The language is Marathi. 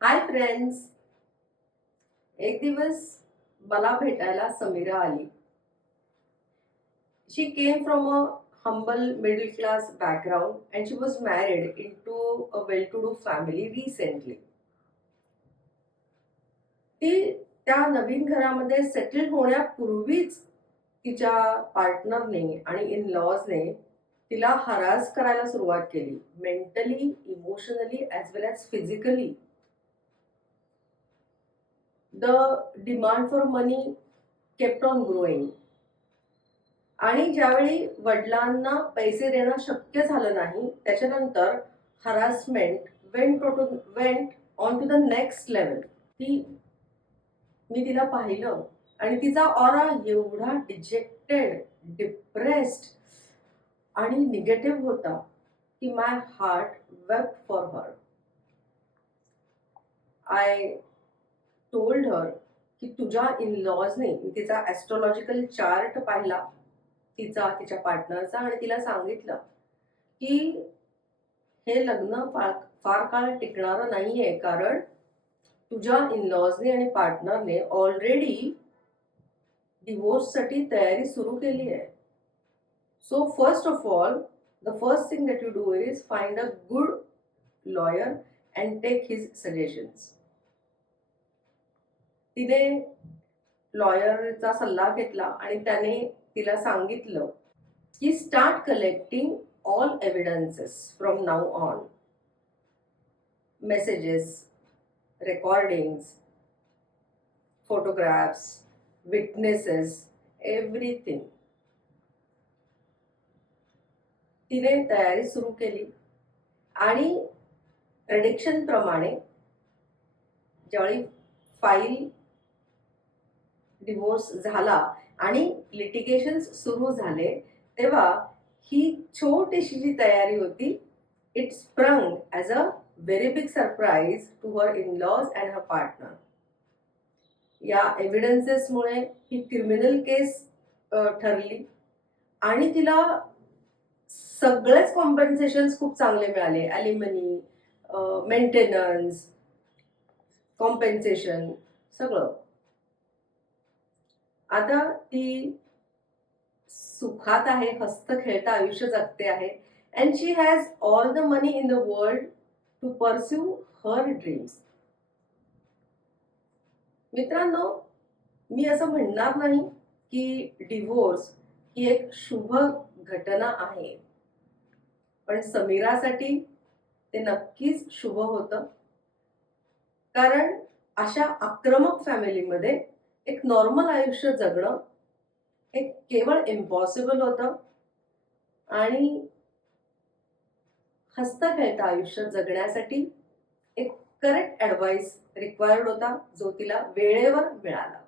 Hi friends. एक दिवस मला भेटायला समीरा आली. She came from a humble middle class background and she was married into a well-to-do family recently. ती त्या नवीन घरामध्ये सेटल होण्यापूर्वीच तिच्या पार्टनरने आणि इन लॉजने तिला हरास करायला सुरुवात केली, mentally, emotionally as well as physically. The demand for money kept on growing. आणि ज्यावेळी वडिलांना पैसे देणं शक्य झालं नाही, त्याच्यानंतर harassment went on to the next level. मी तिला पाहिलं आणि तिचा ऑरा एवढा डिजेक्टेड, डिप्रेस्ड आणि निगेटिव्ह होता की my heart wept for her. I told her की तुझ्या इन लॉजने, तिचा ॲस्ट्रॉलॉजिकल चार्ट पाहिला तिच्या पार्टनरचा, आणि तिला सांगितलं की हे लग्न फार काळ टिकणारं नाहीये, कारण तुझ्या इन लॉजने आणि पार्टनरने ऑलरेडी डिवोर्ससाठी तयारी सुरू केली आहे. So first of all, the first thing that you do is find a good lawyer and take his suggestions. तिने लॉयरचा सल्ला घेतला आणि त्याने तिला सांगितलं की start collecting all evidences from now on. Messages, recordings, photographs, witnesses, everything. तिने तयारी सुरू केली आणि प्रेडिक्शन प्रमाणे ज्यावेळी फाईल डिवोर्स झाला आणि लिटिगेशन्स सुरू झाले, तेव्हा ही छोटीशी जी तयारी होती, it sprung as a very big surprise to her in laws and her partner. या एव्हिडन्सेसमुळे ही क्रिमिनल केस ठरली आणि तिला सगळेच कॉम्पन्सेशन्स खूप चांगले मिळाले. ॲलिमनी, मेंटेनन्स, कॉम्पेन्सेशन, सगळं. आता ती सुखात आहे, हस्त खेळता आयुष्य जगते आहे, and she has all the money in the world to pursue her dreams. मित्रांनो, मी असं म्हणणार नाही की डिवोर्स ही एक शुभ घटना आहे, पण समीरासाठी ते नक्कीच शुभ होतं, कारण अशा आक्रमक फॅमिलीमध्ये एक नॉर्मल आयुष्य जगणं हे केवळ इम्पॉसिबल होतं, आणि हसता खेळता आयुष्य जगण्यासाठी एक करेक्ट ॲडवाइस रिक्वायर्ड होता, जो तिला वेळेवर मिळाला.